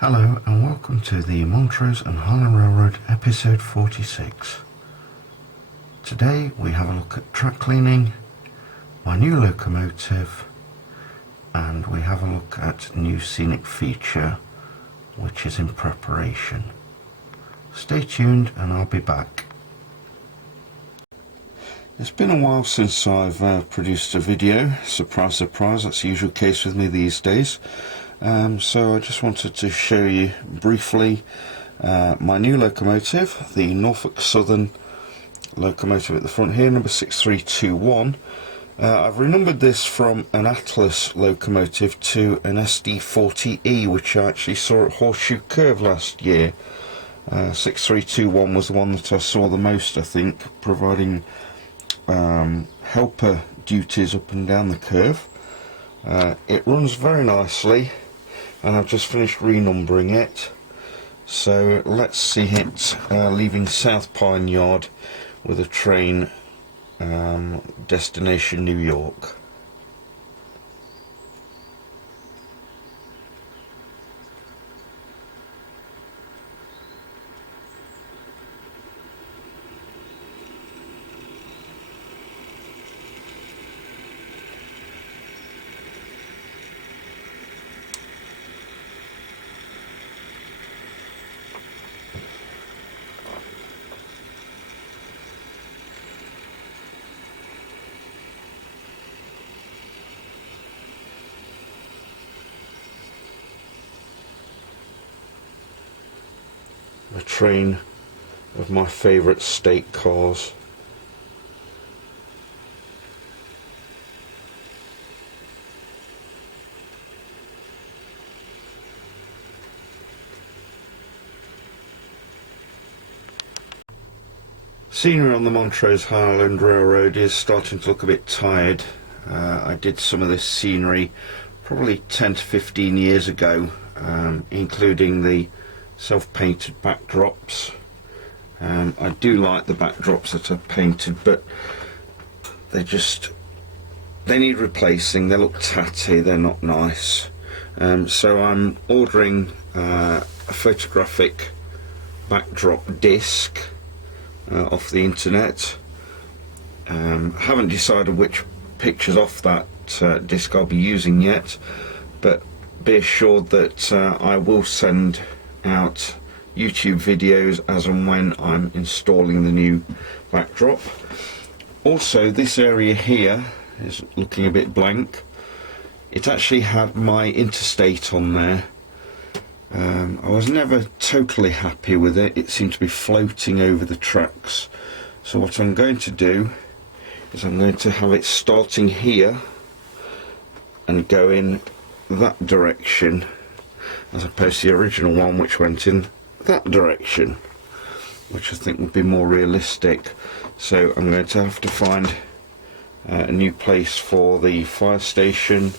Hello and welcome to the Montrose and Highland Railroad episode 46. Today we have a look at track cleaning, my new locomotive, and we have a look at new scenic feature which is in preparation. Stay tuned and I'll be back. It's been a while since I've produced a video. Surprise, surprise, that's the usual case with me these days. So I just wanted to show you briefly my new locomotive, the Norfolk Southern locomotive at the front here, number 6321. I've renumbered this from an Atlas locomotive to an SD40E, which I actually saw at Horseshoe Curve last year. 6321 was the one that I saw the most, I think, providing helper duties up and down the curve. It runs very nicely, and I've just finished renumbering it. So let's see it leaving South Pine Yard with a train destination New York. A train of my favourite state cars. Scenery on the Montrose Highland Railroad is starting to look a bit tired. I did some of this scenery probably 10 to 15 years ago, including the self-painted backdrops. I do like the backdrops that are painted, but they need replacing. They look tatty, they're not nice. So I'm ordering a photographic backdrop disc off the internet. Haven't decided which pictures off that disc I'll be using yet, but be assured that I will send out YouTube videos as and when I'm installing the new backdrop. Also, this area here is looking a bit blank. It actually had my Interstate on there. I was never totally happy with it. It seemed to be floating over the tracks. So what I'm going to do is I'm going to have it starting here and go in that direction, as opposed to the original one which went in that direction, which I think would be more realistic. So I'm going to have to find a new place for the fire station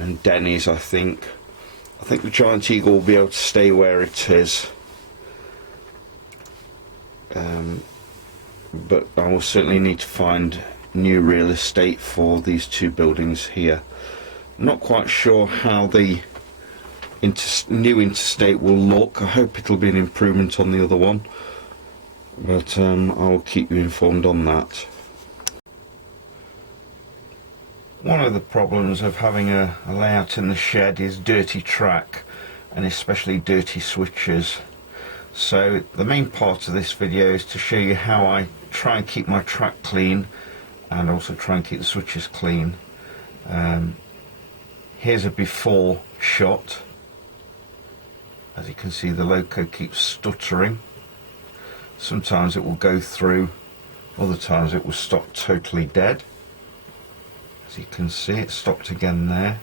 and Denny's. I think the Giant Eagle will be able to stay where it is, but I will certainly need to find new real estate for these two buildings here. I'm not quite sure how the new Interstate will look. I hope it'll be an improvement on the other one, but I will keep you informed on that. One of the problems of having a layout in the shed is dirty track, and especially dirty switches. So the main part of this video is to show you how I try and keep my track clean and also try and keep the switches clean. Here's a before shot. As you can see, the loco keeps stuttering. Sometimes it will go through, other times it will stop totally dead. As you can see, it stopped again there.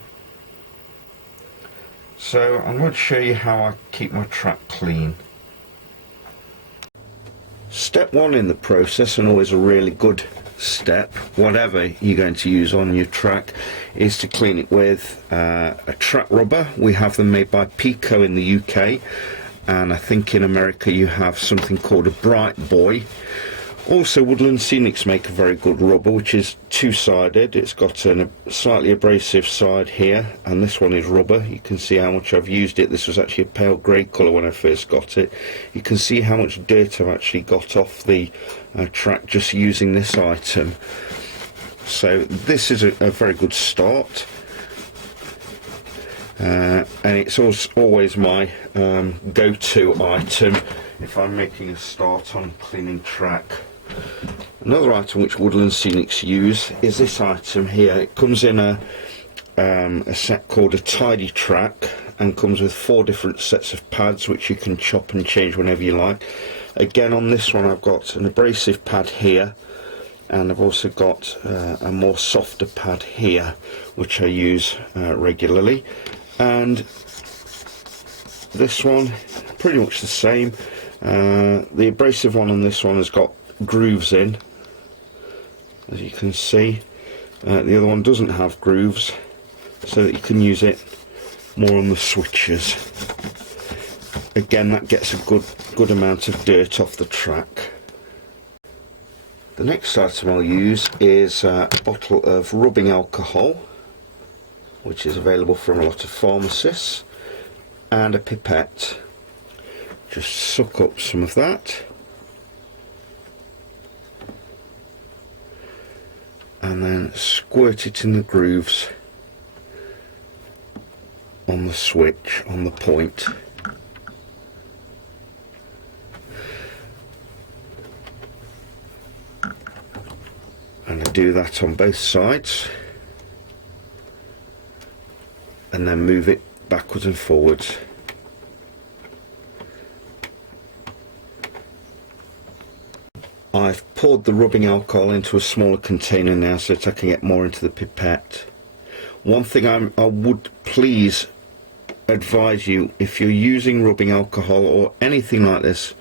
So I'm going to show you how I keep my track clean. Step one in the process, and always a really good step, whatever you're going to use on your track, is to clean it with a track rubber. We have them made by Pico in the UK, and I think in America you have something called a Bright Boy, Also, Woodland Scenics make a very good rubber, which is two-sided. It's got a slightly abrasive side here, and this one is rubber. You can see how much I've used it. This was actually a pale grey colour when I first got it. You can see how much dirt I've actually got off the track just using this item. So this is a very good start. And it's also always my go-to item if I'm making a start on cleaning track. Another item which Woodland Scenics use is this item here. It comes in a set called a tidy track and comes with 4 different sets of pads which you can chop and change whenever you like. Again, on this one I've got an abrasive pad here, and I've also got a more softer pad here which I use regularly. And this one, pretty much the same. The abrasive one on this one has got grooves in, as you can see. The other one doesn't have grooves, so that you can use it more on the switches. Again, that gets a good amount of dirt off the track. The next item I'll use is a bottle of rubbing alcohol, which is available from a lot of pharmacists, and a pipette. Just suck up some of that, and then squirt it in the grooves on the switch, on the point. And I do that on both sides, and then move it backwards and forwards. I've poured the rubbing alcohol into a smaller container now so that I can get more into the pipette. One thing I would please advise you, if you're using rubbing alcohol or anything like this,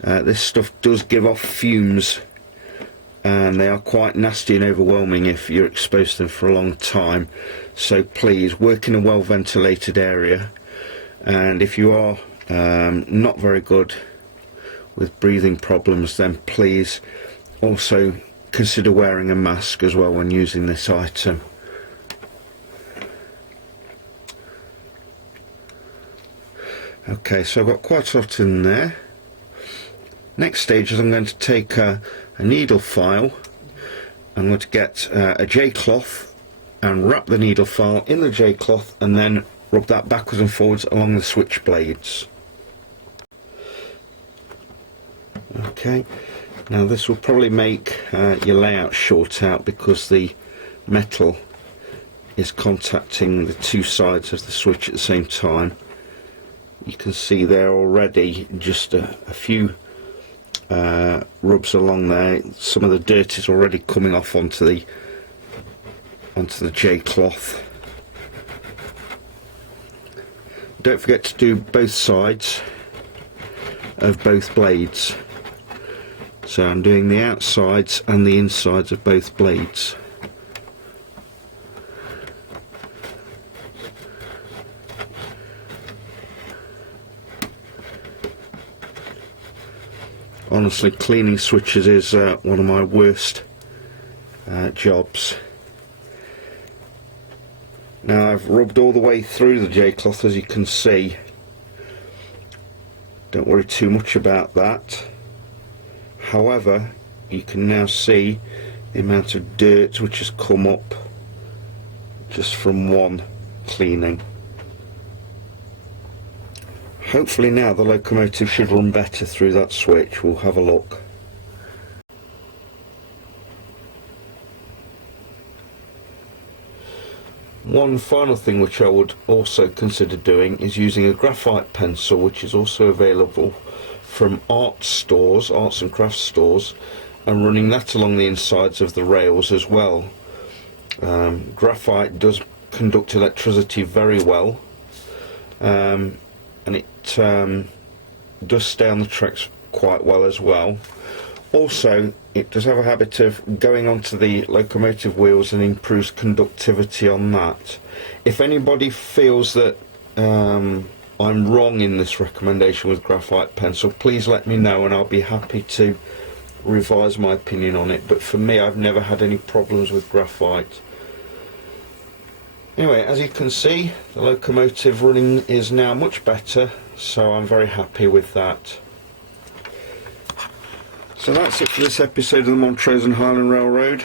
this stuff does give off fumes, and they are quite nasty and overwhelming if you're exposed to them for a long time. So please work in a well ventilated area, and if you are not very good with breathing problems, then please also consider wearing a mask as well when using this item. Okay, so I've got quite a lot in there. Next stage is I'm going to take a needle file. I'm going to get a J-cloth and wrap the needle file in the J-cloth, and then rub that backwards and forwards along the switch blades. Okay, now this will probably make your layout short out because the metal is contacting the 2 sides of the switch at the same time. You can see there already just a few rubs along there. Some of the dirt is already coming off onto the J-cloth. Don't forget to do both sides of both blades. So I'm doing the outsides and the insides of both blades. Honestly, cleaning switches is one of my worst jobs. Now I've rubbed all the way through the J-cloth, as you can see. Don't worry too much about that. However, you can now see the amount of dirt which has come up just from one cleaning. Hopefully now the locomotive should run better through that switch. We'll have a look. One final thing which I would also consider doing is using a graphite pencil, which is also available from arts and crafts stores, and running that along the insides of the rails as well. Graphite does conduct electricity very well, and it does stay on the tracks quite well as well. Also, it does have a habit of going onto the locomotive wheels and improves conductivity on that. If anybody feels that I'm wrong in this recommendation with graphite pencil, please let me know and I'll be happy to revise my opinion on it, but for me, I've never had any problems with graphite. Anyway, as you can see, the locomotive running is now much better, so I'm very happy with that. So that's it for this episode of the Montrose and Highland Railroad.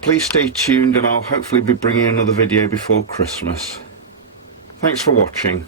Please stay tuned and I'll hopefully be bringing another video before Christmas. Thanks for watching.